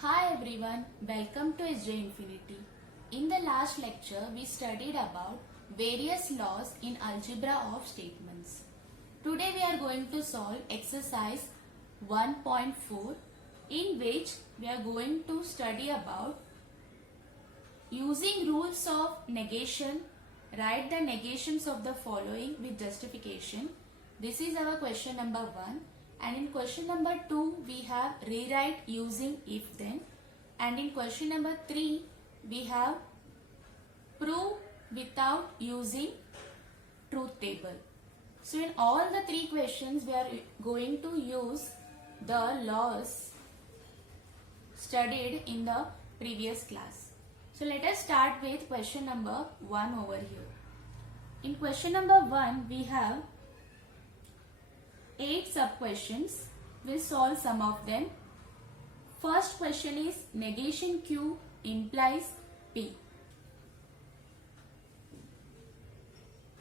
Hi everyone, welcome to SJ Infinity. In the last lecture, we studied about various laws in algebra of statements. Today we are going to solve exercise 1.4 in which we are going to study about using rules of negation. Write the negations of the following with justification. This is our question number 1. And in question number 2, we have rewrite using if then. And in question number 3, we have prove without using truth table. So in all the 3 questions, we are going to use the laws studied in the previous class. So let us start with question number 1 over here. In question number 1, we have 8 sub-questions. We'll solve some of them. First question is negation Q implies P.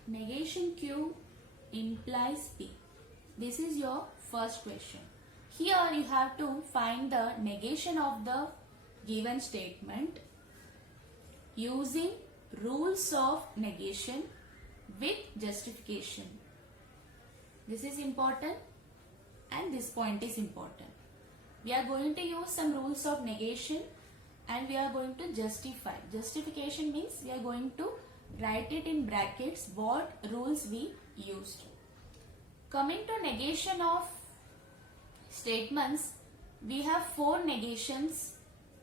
Negation Q implies P. This is your first question. Here you have to find the negation of the given statement using rules of negation with justification. This is important and this point is important. We are going to use some rules of negation and we are going to justify. Justification means we are going to write it in brackets what rules we used. Coming to negation of statements, we have 4 negations.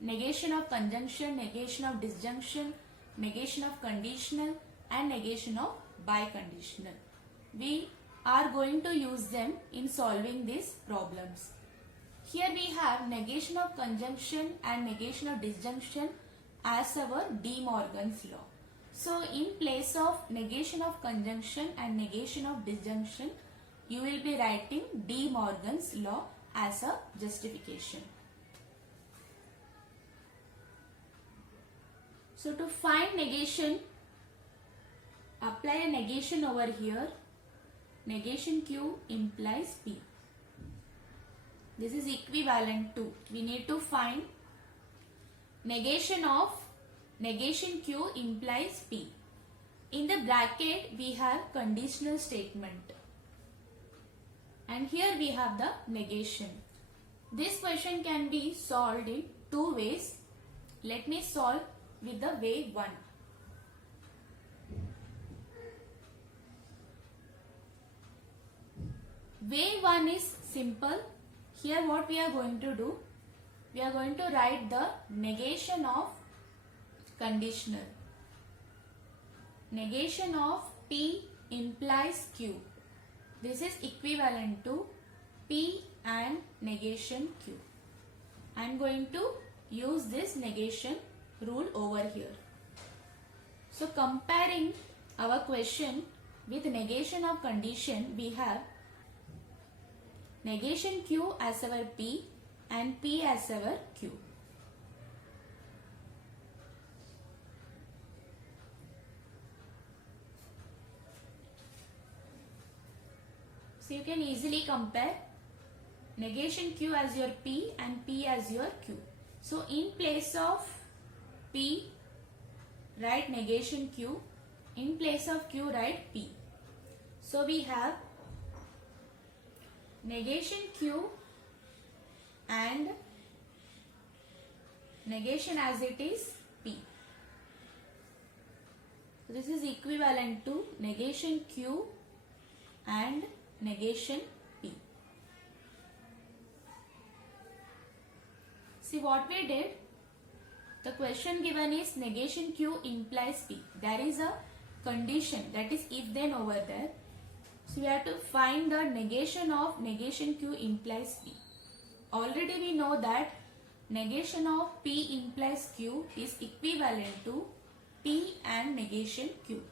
Negation of conjunction, negation of disjunction, negation of conditional and negation of biconditional. We are going to use them in solving these problems. Here we have negation of conjunction and negation of disjunction as our De Morgan's law. So in place of negation of conjunction and negation of disjunction, you will be writing De Morgan's law as a justification. So to find negation, apply a negation over here. Negation Q implies P. This is equivalent to, we need to find negation of negation Q implies P. In the bracket we have conditional statement and here we have the negation. This question can be solved in 2 ways. Let me solve with the way 1. Way 1 is simple. Here what we are going to do, we are going to write the negation of conditional. Negation of P implies Q. This is equivalent to P and negation Q. I am going to use this negation rule over here. So comparing our question with negation of condition, we have negation Q as our P and P as our Q. So you can easily compare negation Q as your P and P as your Q. So in place of P, write negation Q. In place of Q, write P. So we have negation Q and negation as it is P. So this is equivalent to negation Q and negation P. See what we did. The question given is negation Q implies P. There is a condition, that is if then over there. So we have to find the negation of negation Q implies P. Already we know that negation of P implies Q is equivalent to P and negation Q.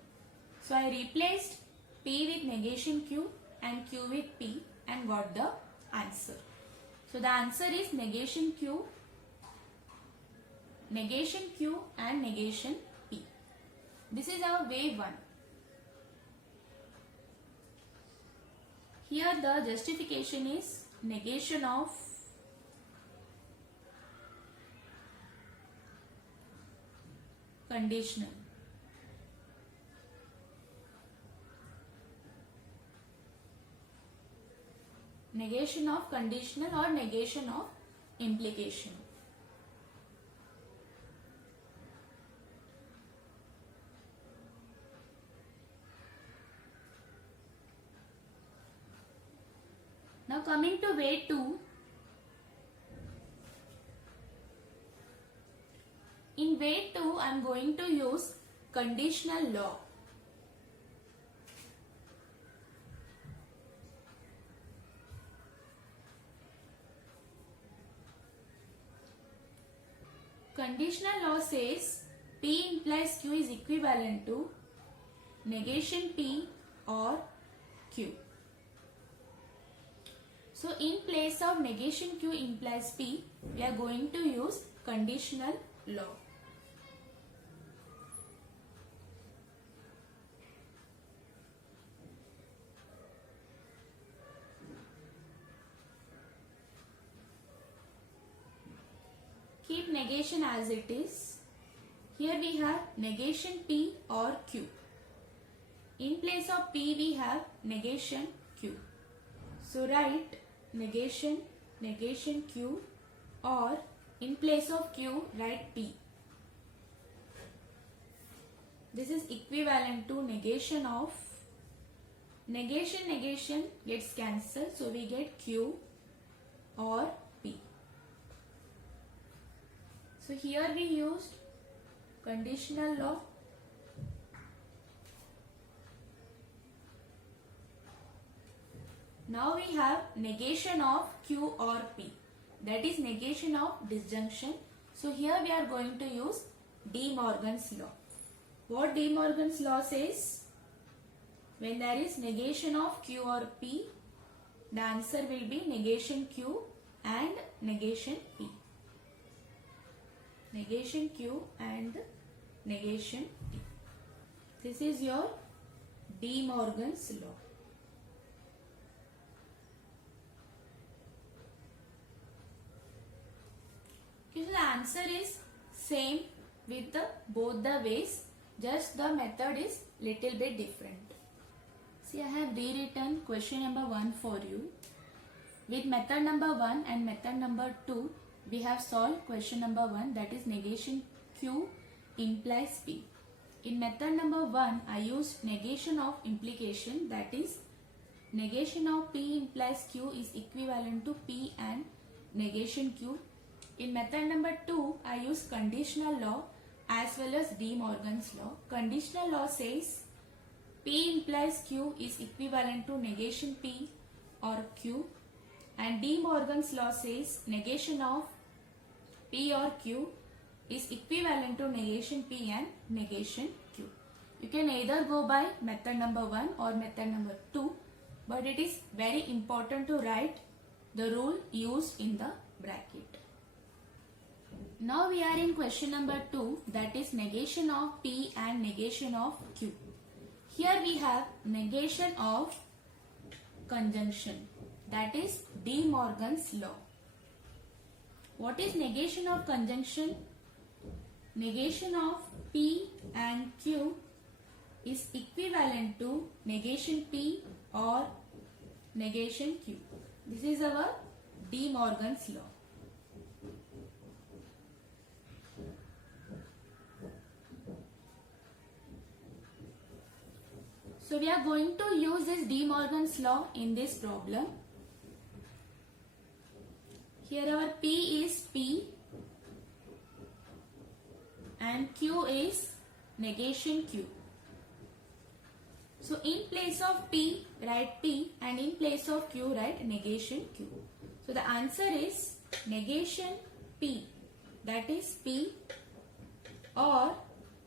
So I replaced P with negation Q and Q with P and got the answer. So the answer is negation Q and negation P. This is our way 1. Here the justification is negation of conditional. Negation of conditional or negation of implication. Now coming to way 2. In way 2, I am going to use conditional law. Conditional law says P implies Q is equivalent to negation P or Q. So in place of negation Q implies P, we are going to use conditional law. Keep negation as it is. Here we have negation P or Q. In place of P we have negation Q. So write negation Q, or in place of Q write P. This is equivalent to negation of negation gets cancelled, so we get Q or P. So here we used conditional law. Now we have negation of Q or P, that is negation of disjunction. So here we are going to use De Morgan's law. What De Morgan's law says? When there is negation of Q or P, the answer will be negation Q and negation P. Negation Q and negation P. This is your De Morgan's law. Okay, so the answer is same with both the ways, just the method is little bit different. See, I have rewritten question number 1 for you. With method number 1 and method number 2, we have solved question number 1, that is negation Q implies P. In method number 1, I used negation of implication, that is negation of P implies Q is equivalent to P and negation Q. In method number 2, I use conditional law as well as De Morgan's law. Conditional law says P implies Q is equivalent to negation P or Q, and De Morgan's law says negation of P or Q is equivalent to negation P and negation Q. You can either go by method number 1 or method number 2, but it is very important to write the rule used in the bracket. Now we are in question number 2, that is negation of P and negation of Q. Here we have negation of conjunction, that is De Morgan's law. What is negation of conjunction? Negation of P and Q is equivalent to negation P or negation Q. This is our De Morgan's law. So we are going to use this De Morgan's law in this problem. Here our P is P and Q is negation Q. So in place of P write P and in place of Q write negation Q. So the answer is negation P, that is P, or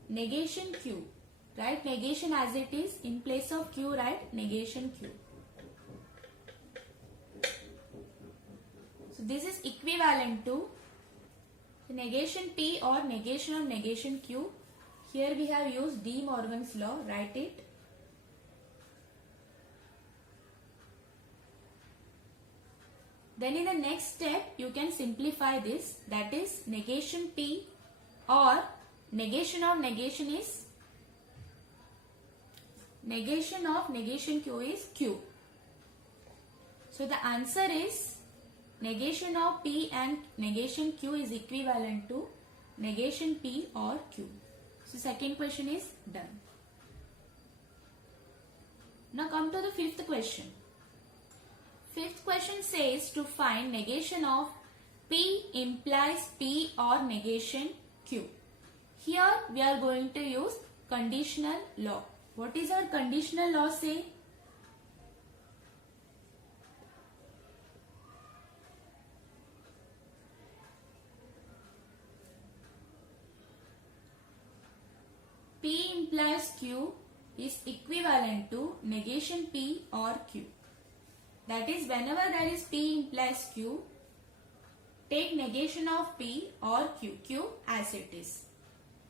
negation Q. Write negation as it is, in place of Q write negation Q. So this is equivalent to negation P or negation of negation Q. Here we have used De Morgan's law, write it. Then in the next step you can simplify this, that is negation P or negation of negation Q is Q. So the answer is negation of P and negation Q is equivalent to negation P or Q. So second question is done. Now come to the fifth question. Fifth question says to find negation of P implies P or negation Q. Here we are going to use conditional law. What is our conditional law say? P implies Q is equivalent to negation P or Q. That is, whenever there is P implies Q, take negation of P or Q as it is.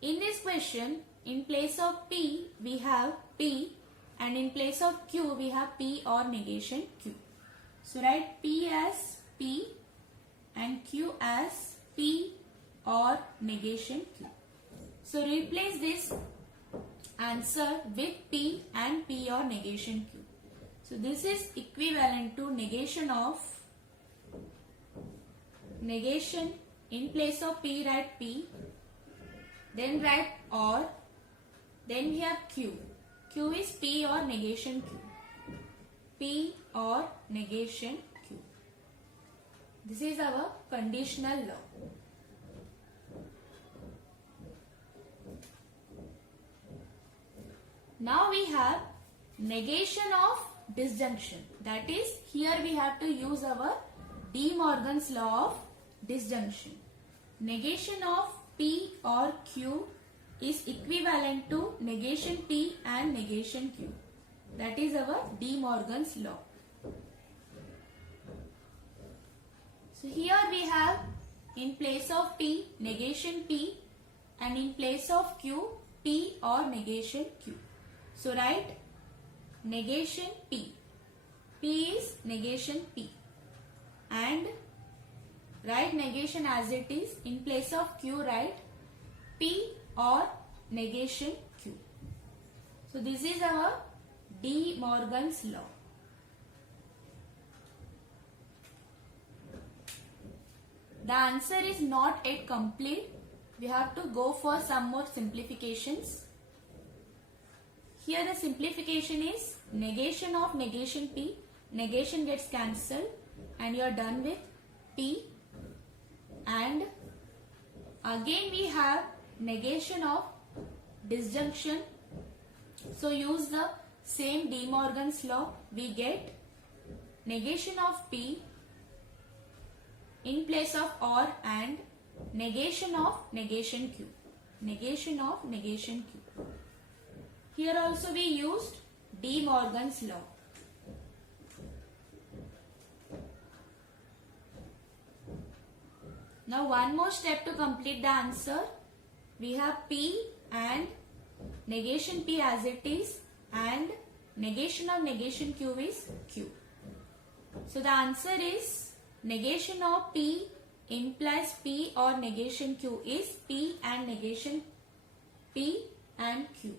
In this question, in place of P, we have P, and in place of Q, we have P or negation Q. So write P as P and Q as P or negation Q. So replace this answer with P and P or negation Q. So this is equivalent to negation of negation. In place of P, write P, then write or, then we have Q. Q is P or negation Q. P or negation Q. This is our conditional law. Now we have negation of disjunction. That is, here we have to use our De Morgan's law of disjunction. Negation of P or Q is equivalent to negation P and negation Q. That is our De Morgan's law. So here we have in place of P, negation P, and in place of Q, P or negation Q. So write negation P. P is negation P. And write negation as it is. In place of Q, write P or negation Q. So this is our De Morgan's law. The answer is not yet complete. We have to go for some more simplifications. Here the simplification is negation of negation P. Negation gets cancelled and you are done with P. And again we have negation of disjunction. So use the same De Morgan's law. We get negation of P in place of or and negation of negation Q. Negation of negation Q. Here also we used De Morgan's law. Now one more step to complete the answer. We have P and negation P as it is, and negation of negation Q is Q. So the answer is negation of P implies P or negation Q is P and negation P and Q.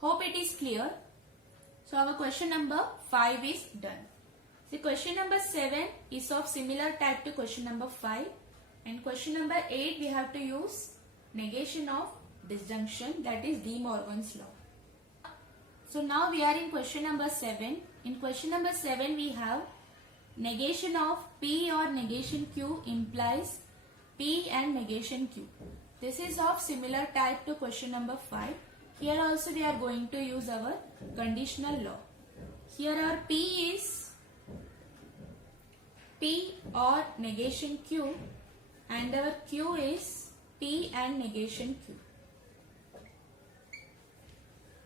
Hope it is clear. So our question number 5 is done. So question number 7 is of similar type to question number 5, and question number 8 we have to use negation of disjunction, that is De Morgan's law. So now we are in question number 7. In question number 7 we have negation of P or negation Q implies P and negation Q. This is of similar type to question number 5. Here also we are going to use our conditional law. Here our P is P or negation Q and our Q is P and negation Q.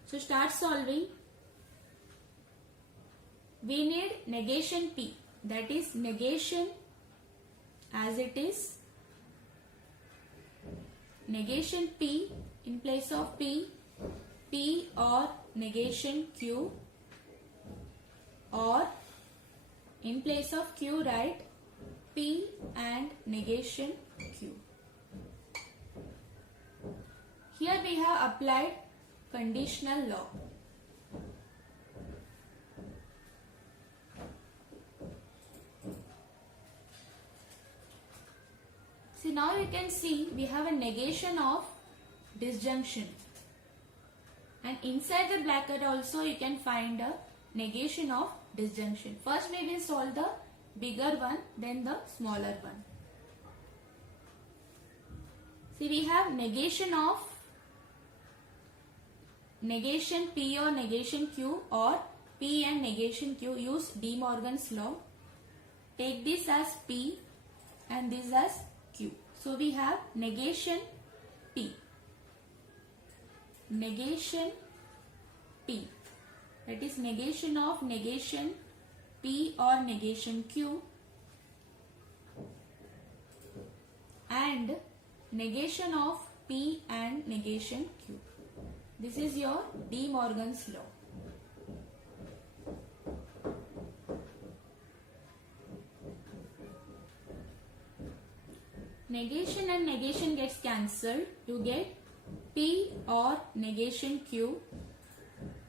So start solving. We need negation P, that is negation as it is, negation P in place of P, P or negation Q, or in place of Q write P and negation Q. Here we have applied conditional law. See, now you can see we have a negation of disjunction, and inside the bracket also you can find a negation of disjunction. First we will solve the bigger one, then the smaller one. See, we have negation of negation P or negation Q, or P and negation Q. Use De Morgan's law. Take this as P and this as Q. So we have negation P. Negation P. That is negation of negation P or negation Q, and negation of P and negation Q. This is your De Morgan's law. Negation and negation gets cancelled. You get P or negation Q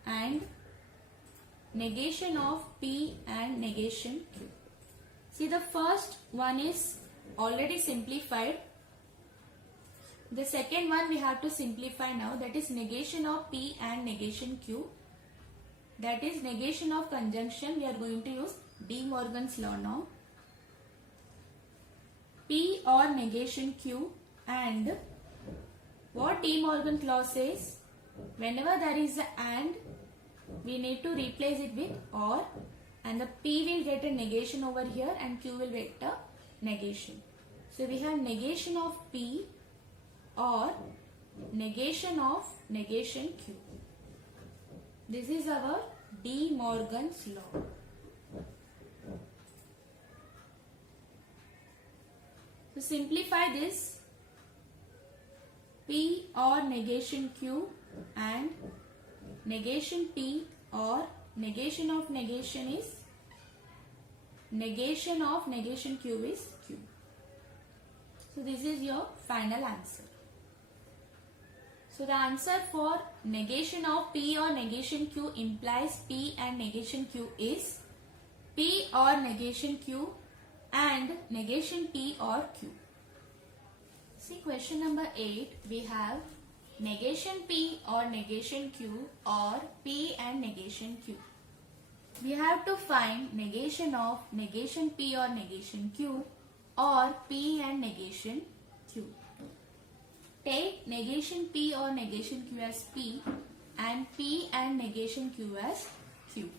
and negation of P and negation Q. See, the first one is already simplified. The second one we have to simplify now, that is negation of P and negation Q. That is negation of conjunction. We are going to use De Morgan's law now. P or negation Q, and what De Morgan's law says, whenever there is a and, we need to replace it with or, and the P will get a negation over here and Q will get a negation. So we have negation of P or negation of negation Q. This is our De Morgan's law. To simplify this, P or negation Q and negation P or negation of negation is negation of negation Q is Q. So this is your final answer. So the answer for negation of P or negation Q implies P and negation Q is P or negation Q and negation P or Q. See, question number 8, we have negation P or negation Q or P and negation Q. We have to find negation of negation P or negation Q or P and negation Q. Take negation P or negation Q as P and P and negation Q as Q.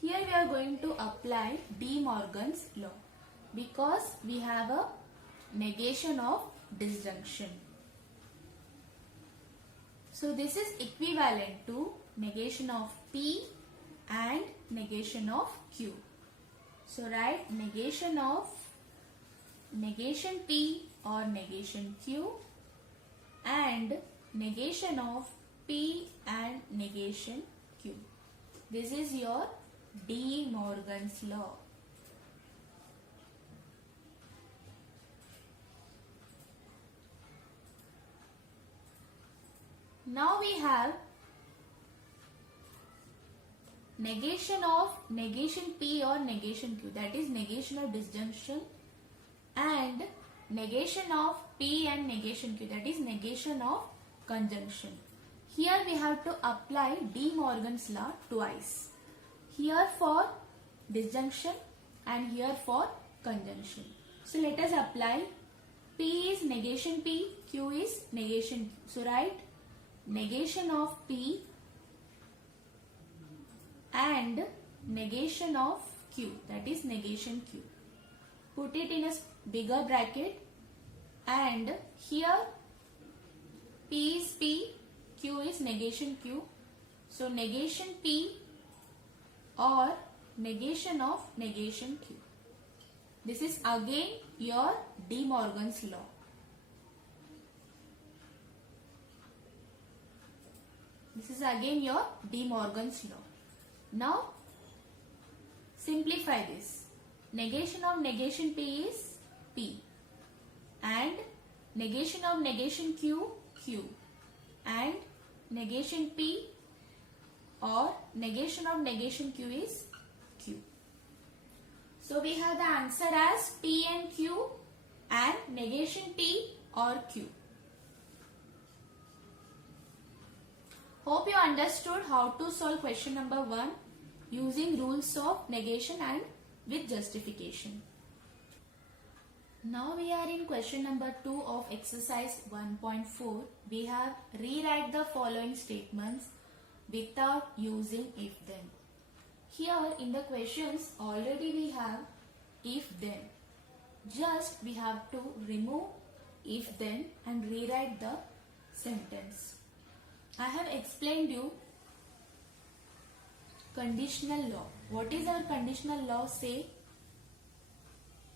Here we are going to apply De Morgan's law, because we have a negation of disjunction. So this is equivalent to negation of P and negation of Q. So write negation of negation P or negation Q and negation of P and negation Q. This is your De Morgan's law. Now we have negation of negation P or negation Q, that is negation of disjunction, and negation of P and negation Q, that is negation of conjunction. Here we have to apply De Morgan's law twice. Here for disjunction and here for conjunction. So let us apply. P is negation P, Q is negation Q. So write negation of P and negation of Q, that is negation Q. Put it in a bigger bracket, and here P is P, Q is negation Q. So negation P or negation of negation Q. This is again your De Morgan's law. This is again your De Morgan's law. Now simplify this. Negation of negation P is P and negation of negation Q, Q, and negation P or negation of negation Q is Q. So we have the answer as P and Q and negation P or Q. Hope you understood how to solve question number 1 using rules of negation and with justification. Now we are in question number 2 of exercise 1.4. We have rewrite the following statements without using if then. Here in the questions already we have if then. Just we have to remove if then and rewrite the sentence. I have explained you conditional law. What is our conditional law say?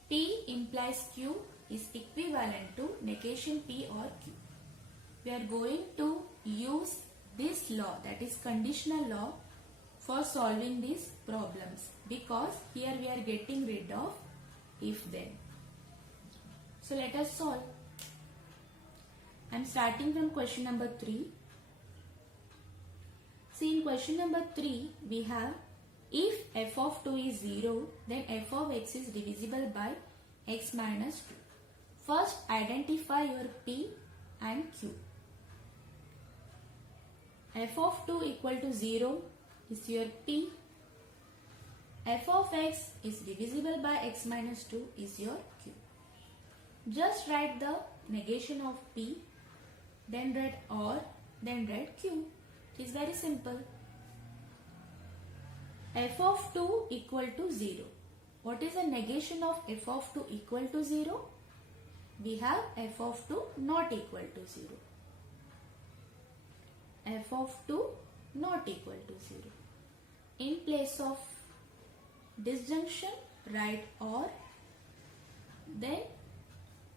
P implies Q is equivalent to negation P or Q. We are going to use this law, that is conditional law, for solving these problems because here we are getting rid of if then. So let us solve. I am starting from question number 3. See, in question number 3 we have if f of 2 is 0, then f of x is divisible by x minus 2. First identify your P and Q. F of 2 equal to 0 is your P. F of x is divisible by x minus 2 is your Q. Just write the negation of P, then write or, then write Q. It is very simple. F of 2 equal to 0. What is the negation of f of 2 equal to 0? We have f of 2 not equal to 0. F of 2 not equal to 0. In place of disjunction, write or. Then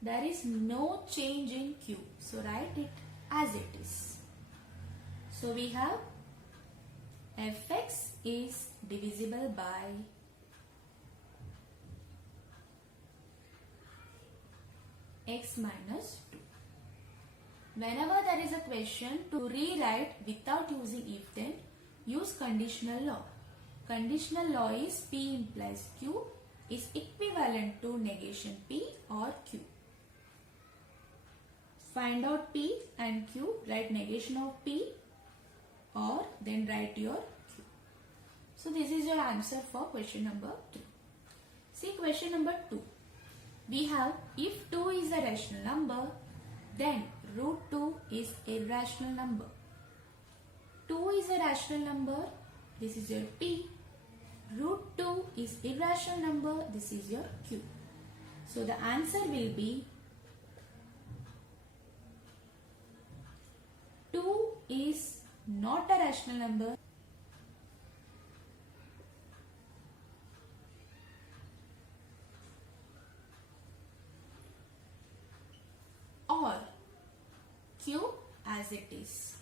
there is no change in Q. So write it as it is. So we have fx is divisible by x minus 2. Whenever there is a question to rewrite without using if then, use conditional law. Conditional law is P implies Q is equivalent to negation P or Q. Find out P and Q, write negation of P or then write your Q. So this is your answer for question number 2. See question number 2. We have if 2 is a rational number, then root 2 is irrational number. 2 is a rational number, this is your P. Root 2 is irrational number, this is your Q. So the answer will be 2 is not a rational number. Or Q as it is.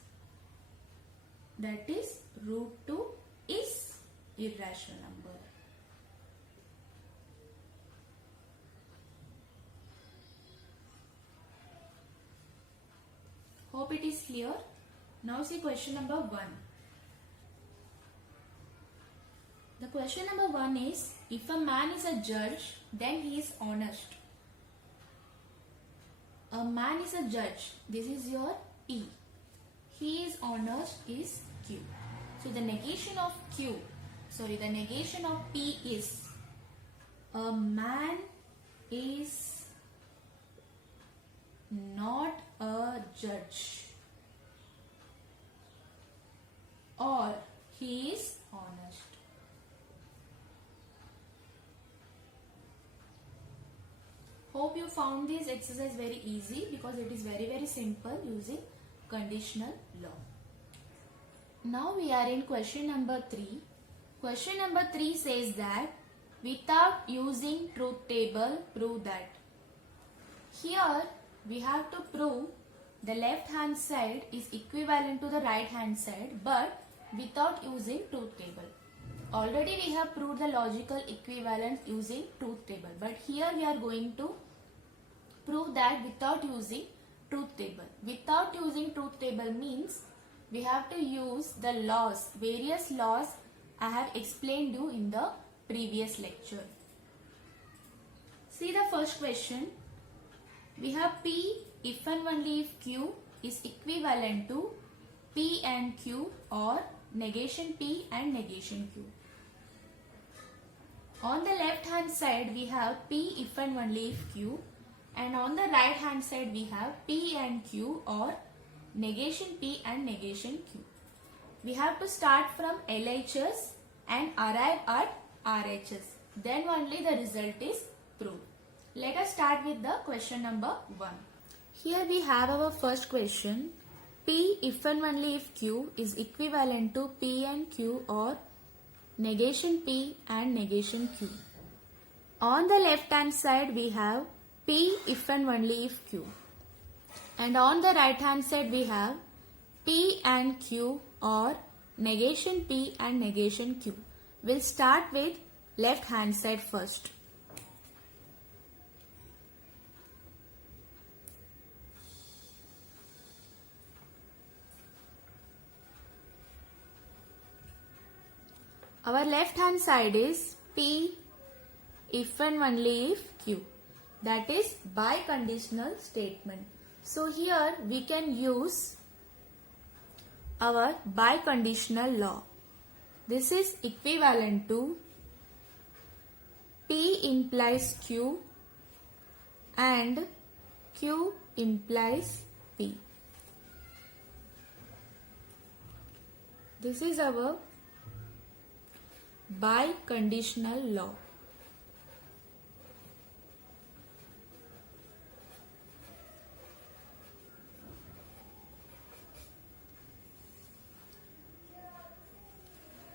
That is root 2 is irrational number. Hope it is clear. Now see question number 1. The question number 1 is if a man is a judge, then he is honest. A man is a judge. This is your P. He is honest is Q. So the negation of the negation of P is a man is not a judge or he is honest. Hope you found this exercise very easy because it is very simple using conditional law. Now we are in question number 3. Question number 3 says that without using truth table, prove that. Here we have to prove the left hand side is equivalent to the right hand side but without using truth table. Already we have proved the logical equivalence using truth table, but here we are going to prove that without using truth table. Without using truth table means we have to use the laws, various laws I have explained you in the previous lecture. See the first question. We have P if and only if Q is equivalent to P and Q or negation P and negation Q. On the left hand side we have P if and only if Q, and on the right hand side we have P and Q or negation P and negation Q. We have to start from LHS and arrive at RHS. Then only the result is proved. Let us start with the question number 1. Here we have our first question. P if and only if Q is equivalent to P and Q or negation P and negation Q. On the left hand side we have P if and only if Q. And on the right hand side we have P and Q or negation P and negation Q. We'll start with left hand side first. Our left hand side is P if and only if Q. That is biconditional statement. So here we can use our biconditional law. This is equivalent to P implies Q and Q implies P. This is our biconditional law.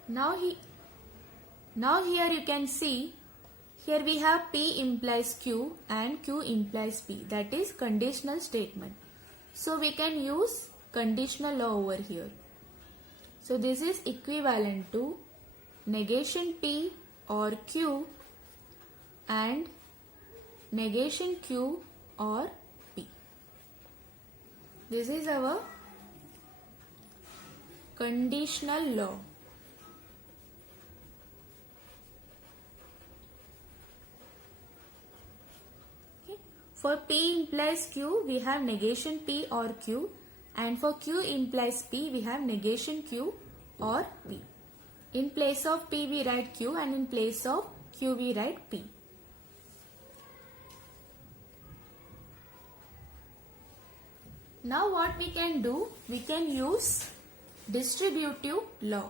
Now here you can see, here we have P implies Q and Q implies P. That is conditional statement. So we can use conditional law over here. So this is equivalent to negation P or Q and negation Q or P. This is our conditional law. Okay. For P implies Q, we have negation P or Q, and for Q implies P, we have negation Q or P. In place of P we write Q and in place of Q we write P. Now what we can do? We can use distributive law.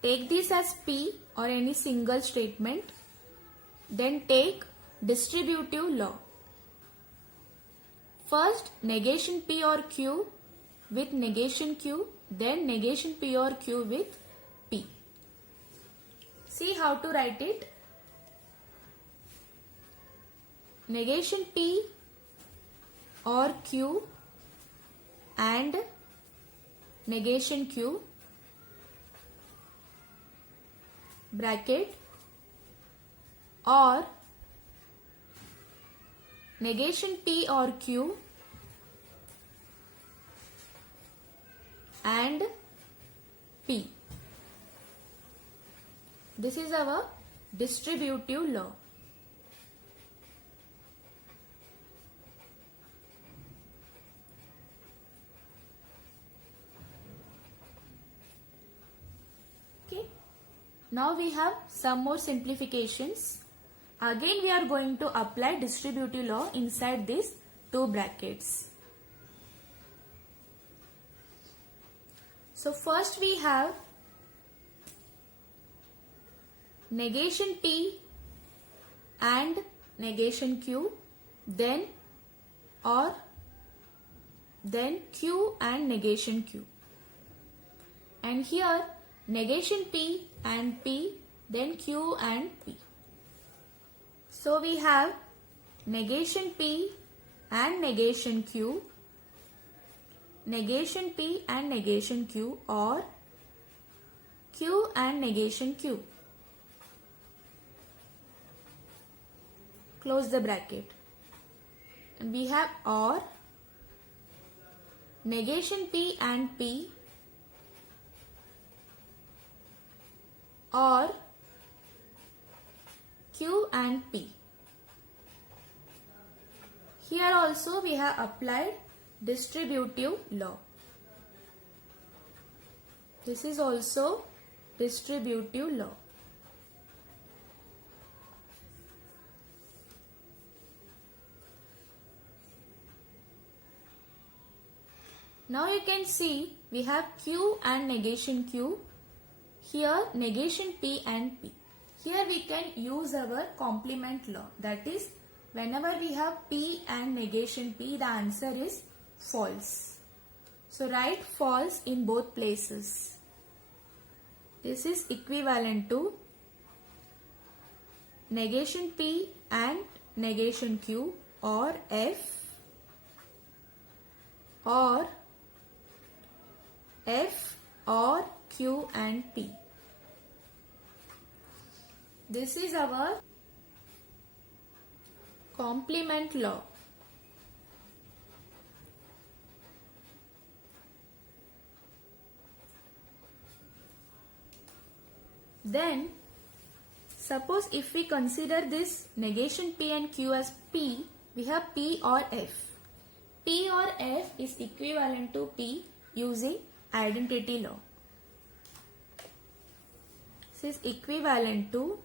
Take this as P or any single statement. Then take distributive law. First negation P or Q with negation Q, then negation P or Q with P. See how to write it. Negation P or Q and negation Q, bracket, or negation P or Q and P. This is our distributive law. Okay. Now we have some more simplifications. Again we are going to apply distributive law inside these two brackets. So first we have negation P and negation Q, then Q and negation Q. And here negation P and P, then Q and P. So we have negation P and negation Q, negation P and negation Q, or Q and negation Q. close the bracket. And we have OR, negation P and P, or Q and P. Here also we have applied distributive law. This is also distributive law. Now you can see we have Q and negation Q. Here negation P and P. Here we can use our complement law. That is, whenever we have P and negation P, the answer is false. So write false in both places. This is equivalent to negation P and negation Q, or F, or F or Q and P. This is our complement law. Then, suppose if we consider this negation P and Q as P, we have P or F. P or F is equivalent to P using identity law. This is equivalent to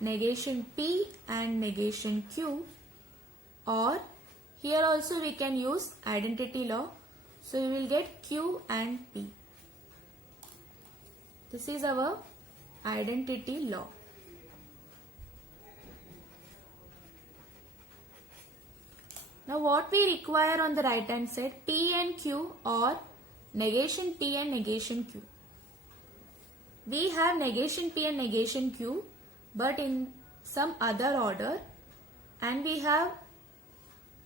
negation P and negation Q, or here also we can use identity law. So we will get Q and P. This is our identity law. Now what we require on the right hand side, P and Q, or negation P and negation Q. We have negation P and negation Q, but in some other order, and we have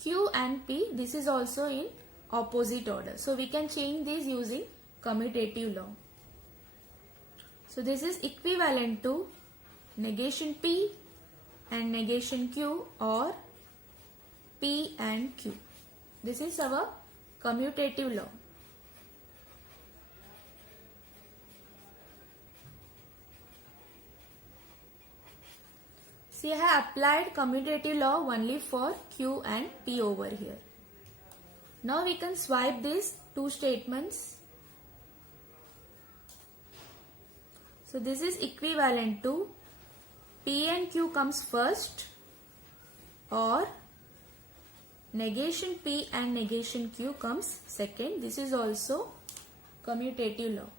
Q and P. This is also in opposite order. So we can change this using commutative law. So this is equivalent to negation P and negation Q, or P and Q. This is our commutative law. See, I have applied commutative law only for Q and P over here. Now we can swipe these two statements. So this is equivalent to P and Q comes first, or negation P and negation Q comes second. This is also commutative law.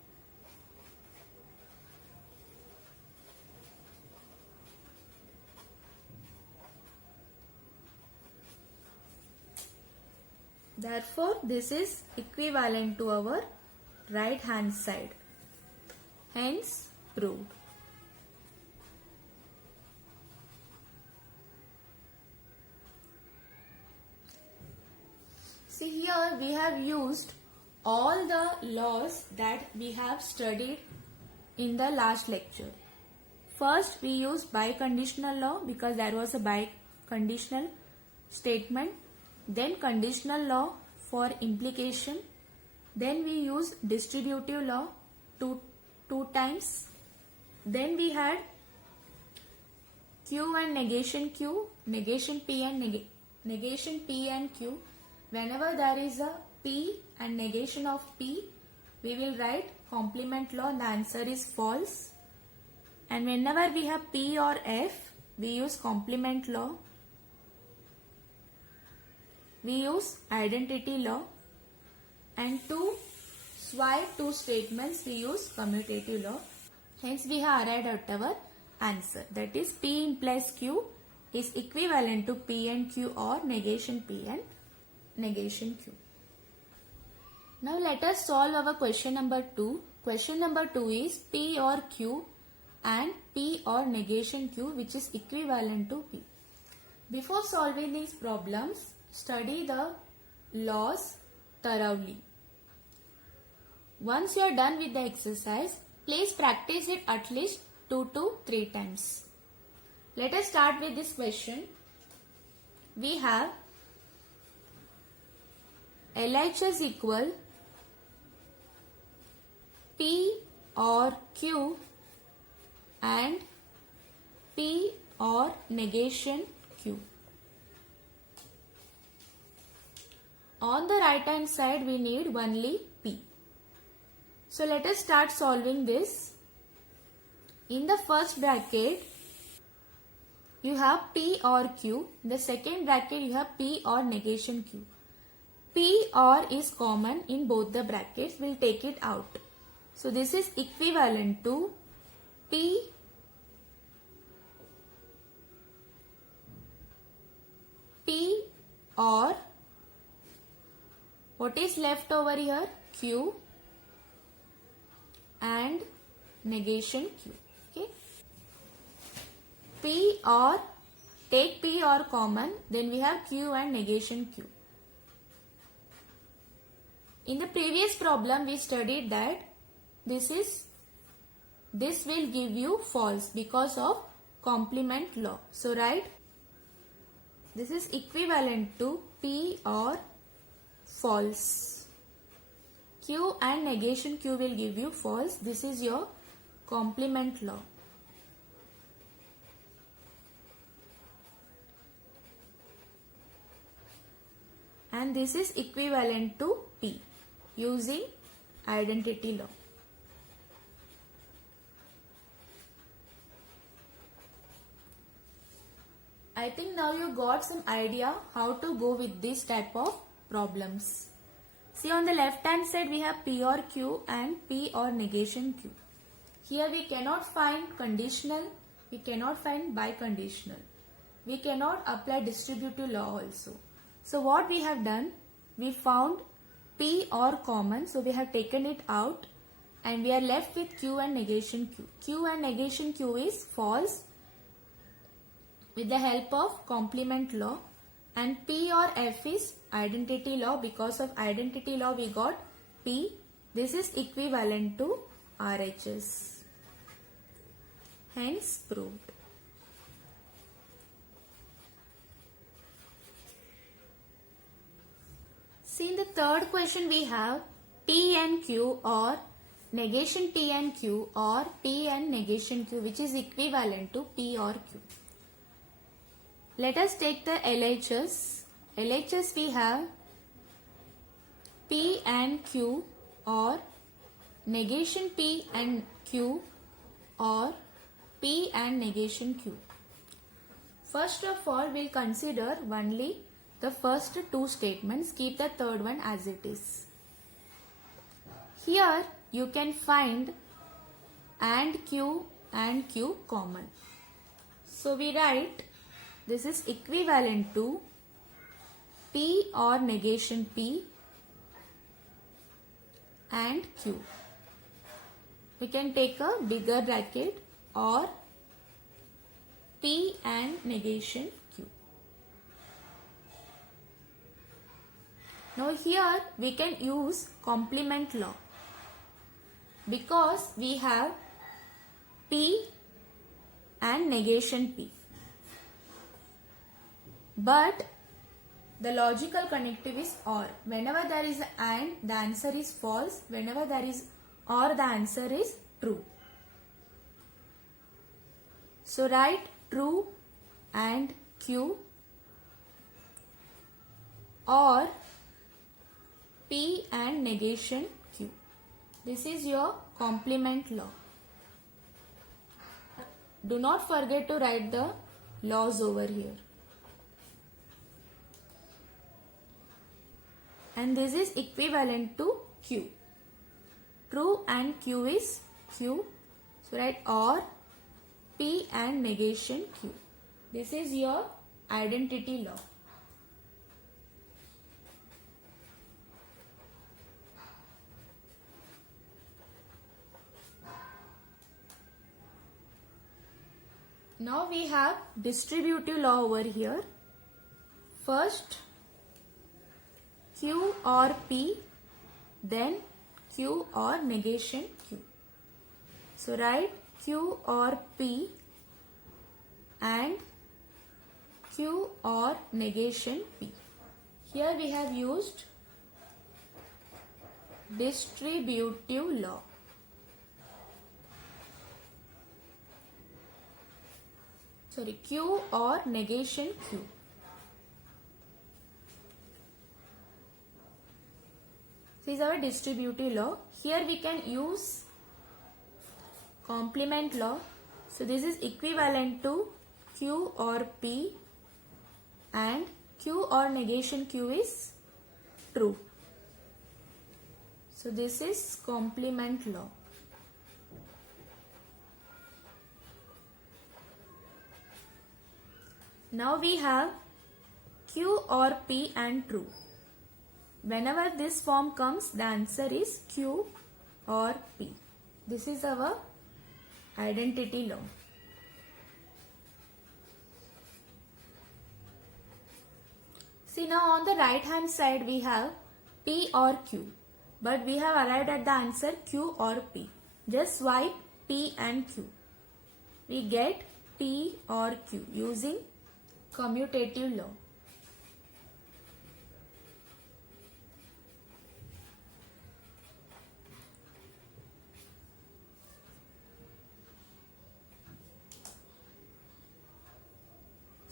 Therefore, this is equivalent to our right hand side. Hence, proved. See, here we have used all the laws that we have studied in the last lecture. First, we used biconditional law because there was a biconditional statement. Then conditional law for implication. Then we use distributive law two times. Then we had Q and negation Q, negation P and negation P and Q. Whenever there is a P and negation of P, we will write complement law and the answer is false. And whenever we have P or F, we use complement law. We use identity law, and to swipe two statements we use commutative law. Hence we have arrived at our answer, that is P implies Q is equivalent to P and Q, or negation P and negation Q. Now let us solve our question number 2. Question number 2 is P or Q and P or negation Q, which is equivalent to P. Before solving these problems, study the laws thoroughly. Once you are done with the exercise, please practice it at least 2 to 3 times. Let us start with this question. we have LHS equal P or Q and P or negation Q. On the right hand side we need only P. So let us start solving this. In the first bracket you have P or Q. In the second bracket you have P or negation Q. P or is common in both the brackets. We'll take it out. So this is equivalent to P or what is left over here? Q and negation Q. Okay. P or, take P or common, then we have Q and negation Q. In the previous problem we studied that this will give you false because of complement law. So write this is equivalent to P or false. Q and negation Q will give you false. This is your complement law. And this is equivalent to P using identity law. I think now you got some idea how to go with this type of problems. See, on the left hand side we have P or Q and P or negation Q. Here we cannot find conditional, we cannot find biconditional. We cannot apply distributive law also. So what we have done, we found P or common, so we have taken it out and we are left with Q and negation Q. Q and negation Q is false with the help of complement law, and P or F is identity law. Because of identity law we got P. This is equivalent to RHS. Hence proved. See, in the third question we have P and Q or negation P and Q or P and negation Q, which is equivalent to P or Q. Let us take the LHS. LHS we have P and Q or negation P and Q or P and negation Q. First of all, we'll consider only the first two statements. Keep the third one as it is. Here you can find and Q common. So we write this is equivalent to P or negation P and Q. We can take a bigger bracket or P and negation Q. Now here we can use complement law because we have P and negation P. But the logical connective is OR. Whenever there is AND, the answer is false. Whenever there is OR, the answer is true. So write true and Q or P and negation Q. This is your complement law. Do not forget to write the laws over here. And this is equivalent to Q. True and Q is Q. So write OR P and negation Q. This is your identity law. Now we have distributive law over here. First Q or P, then Q or negation Q. So write Q or P and Q or negation P. Here we have used distributive law. Sorry, Q or negation Q. This is our distributive law. Here we can use complement law. So this is equivalent to Q or P, and Q or negation Q is true. So this is complement law. Now we have Q or P and true. Whenever this form comes, the answer is Q or P. This is our identity law. See, now on the right hand side we have P or Q, but we have arrived at the answer Q or P. Just swipe P and Q. We get P or Q using commutative law.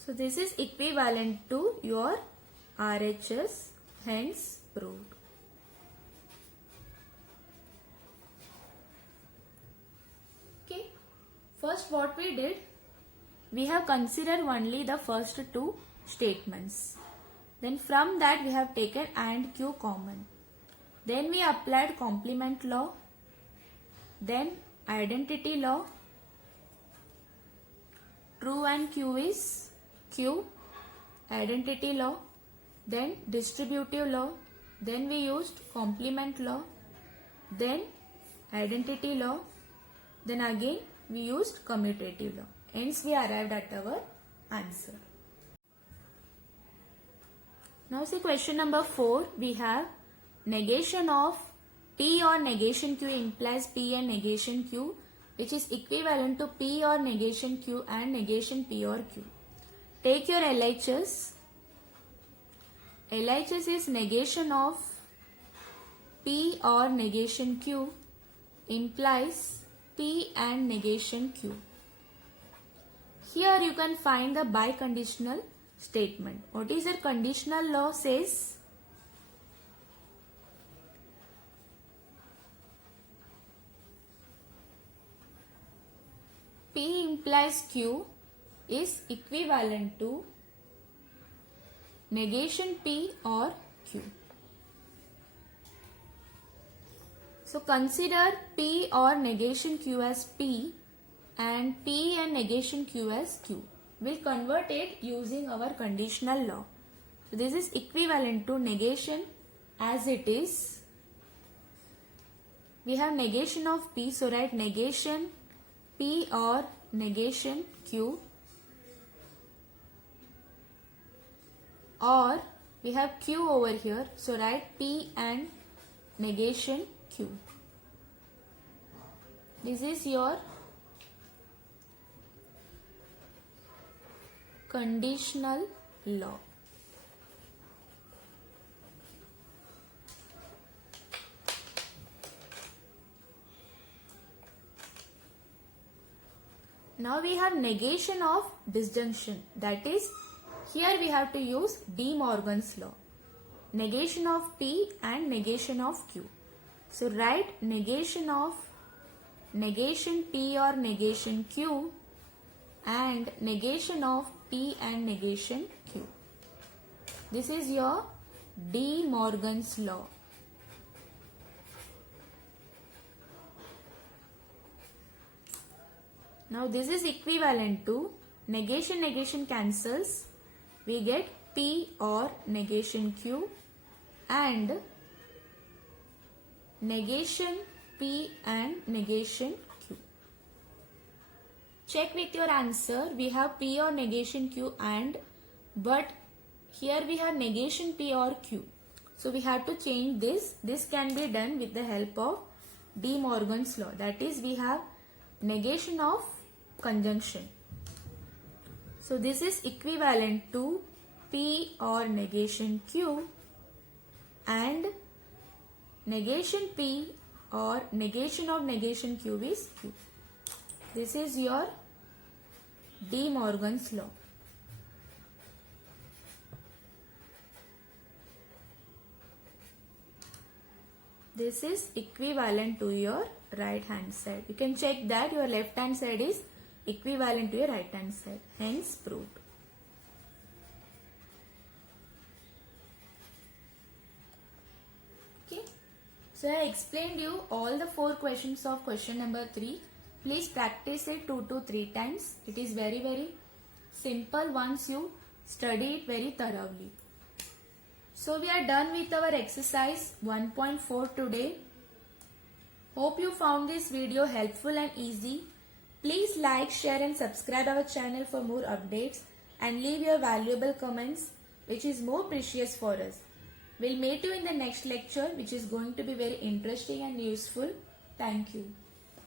So this is equivalent to your RHS, hence proved. Okay, first what we did, we have considered only the first two statements. Then from that we have taken and Q common. Then we applied complement law, then identity law, true and Q is Q, identity law, then distributive law, then we used complement law, then identity law, then again we used commutative law. Hence we arrived at our answer. Now see question number 4. We have negation of P or negation Q implies P and negation Q, which is equivalent to P or negation Q and negation P or Q. Take your LHS. LHS is negation of P or negation Q implies P and negation Q. Here you can find the biconditional statement. What is your conditional law says? P implies Q is equivalent to negation P or Q. So consider P or negation Q as P and P and negation Q as Q. We'll convert it using our conditional law. So this is equivalent to negation as it is. We have negation of P, so write negation P or negation Q, or we have Q over here, so write P and negation Q. This is your conditional law. Now we have negation of disjunction, that is, here we have to use De Morgan's law. Negation of P and negation of Q. So write negation of negation P or negation Q and negation of P and negation Q. This is your De Morgan's law. Now this is equivalent to negation cancels. We get P or negation Q and negation P and negation Q. Check with your answer. We have P or negation Q and, but here we have negation P or Q. So we have to change this. This can be done with the help of De Morgan's law. That is, we have negation of conjunction. So this is equivalent to P or negation Q, and negation P or negation of negation Q is Q. This is your De Morgan's law. This is equivalent to your right hand side. You can check that your left hand side is equivalent to your right hand side. Hence proved. Okay. So I explained you all the 4 questions of question number 3. Please practice it 2 to 3 times. It is very simple once you study it very thoroughly. So we are done with our exercise 1.4 today. Hope you found this video helpful and easy. Please like, share and subscribe our channel for more updates, and leave your valuable comments, which is more precious for us. We'll meet you in the next lecture, which is going to be very interesting and useful. Thank you.